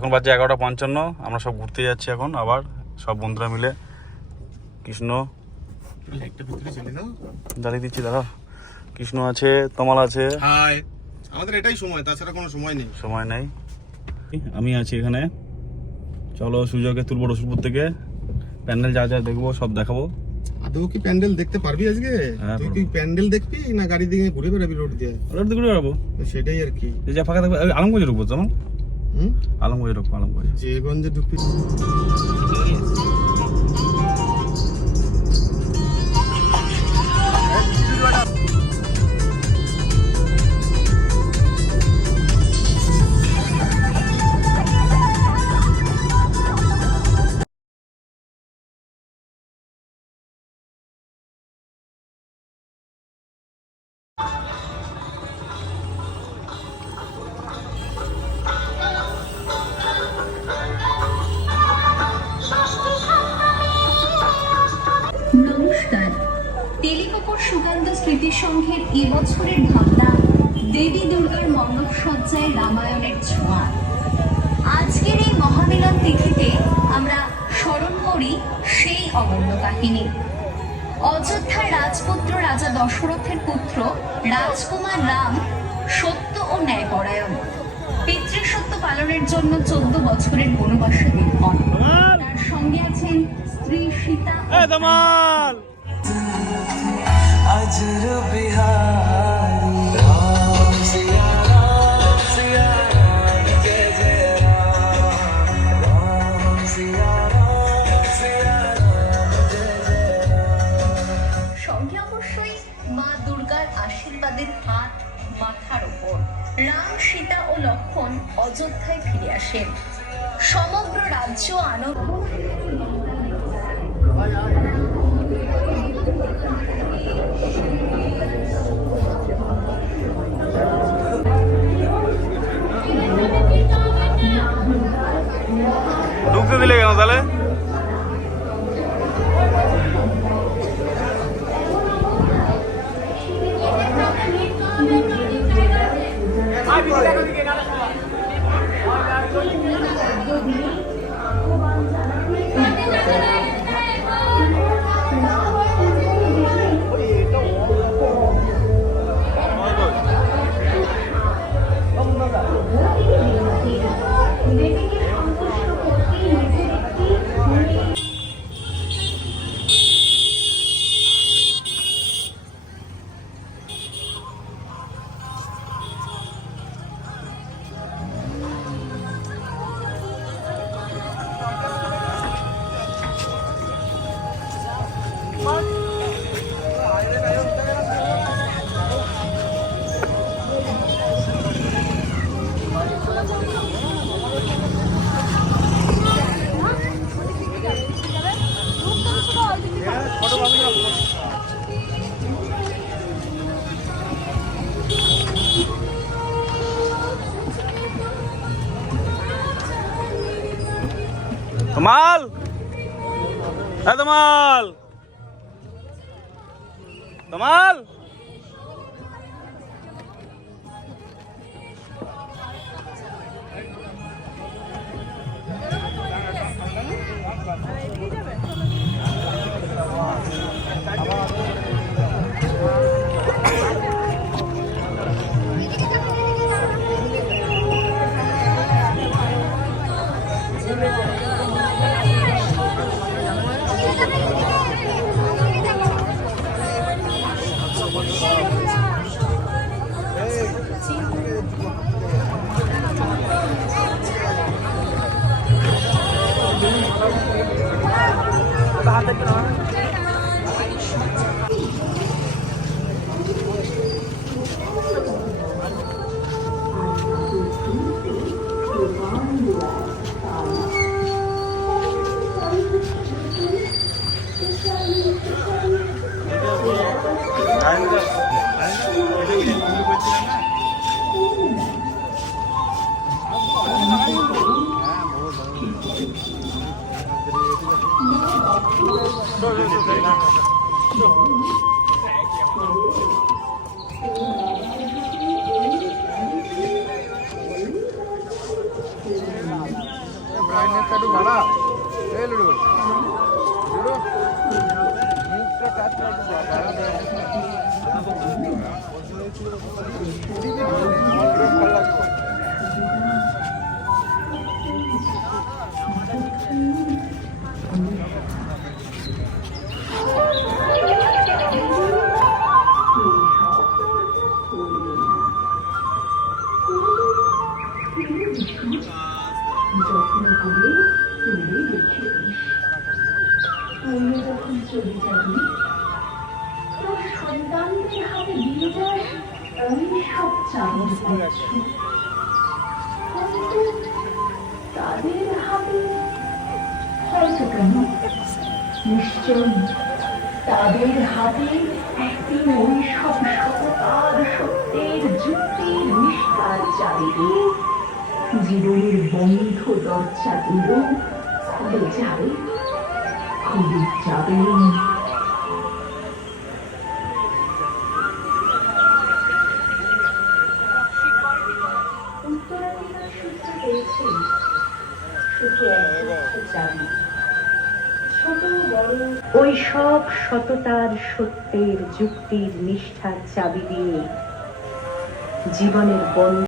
এখন বাজে 11:55। আমরা সব ঘুরতে যাচ্ছি এখন আবার সব বন্ধুরা মিলে। কৃষ্ণ দাঁড়িয়ে দিচ্ছি, দাঁড়া। কৃষ্ণ আছে, তমাল আছে। হাই, আমাদের এটাই সময়, তাছাড়া কোনো সময় নেই। সময় নাই। আমি আছি এখানে। চলো সুযোগে তুলবো রসুলপুর থেকে। প্যান্ডেল যা যা দেখবো সব দেখাবো। আদৌ কি প্যান্ডেল দেখতে পারবি আজকে? তুই কি প্যান্ডেল দেখবি না গাড়ি দিয়ে ঘুরে বেড়াবি রোড দিয়ে? রোড দিয়ে ঘুরে বেড়াবো, সেটাই আর কি। যা ফাঁকা থাকবে। আলমগঞ্জে ঢুকবো তো, আলমগঞ্জে ঢুকবো। আলমগঞ্জ যে গঞ্জে ঢুকবি। নমস্কার, তেলিকপুর সুকান্ত স্মৃতি সংঘের এবছরের ভাবনা দেবী দুর্গার মণ্ডপসজ্জায় রামায়ণের ছোঁয়া। আজকের এই মহামিলন তিথিতে আমরা স্মরণ করি সেই অমূল্য কাহিনী। অযোধ্যার রাজপুত্র রাজা দশরথের পুত্র রাজকুমার রাম সত্য ও ন্যায়পরায়ণ। পিতৃসত্য পালনের জন্য 14 বছরের বনবাসে নির্ভর। তার সঙ্গে আছেন স্ত্রী সীতা। সঙ্গে অবশ্যই মা দুর্গার আশীর্বাদের হাত মাথার ওপর। রাম, সীতা ও লক্ষ্মণ অযোধ্যায় ফিরে আসেন। সমগ্র রাজ্য আনন্দ। ঢুকতে দিলে কেন তাহলে? তমাল, তমাল, তমাল। যত্ন করে তুলে রেখে দিস। তুই যখন চলে যাবি তোর সন্তানদের হাতে দিয়ে যাস ওই সব চামচ দিচ্ছি, কিন্তু তাদের হাতে হয়তো কেন নিশ্চয়ই তাদের হাতে একদিন ওই সব সততার সত্যের যুক্তির নিষ্ঠার চারিদিকে জীবনের বন্ধ দরজাগুলো খুলে যাবে, খুলে যাবে। উত্তরাধিকার সূত্রে পেয়েছি শুধু একটা চাবি, ছোট বড় ওই সব সততার সত্যের যুক্তির নিষ্ঠার চাবি দিয়ে জীবনের বন্ধ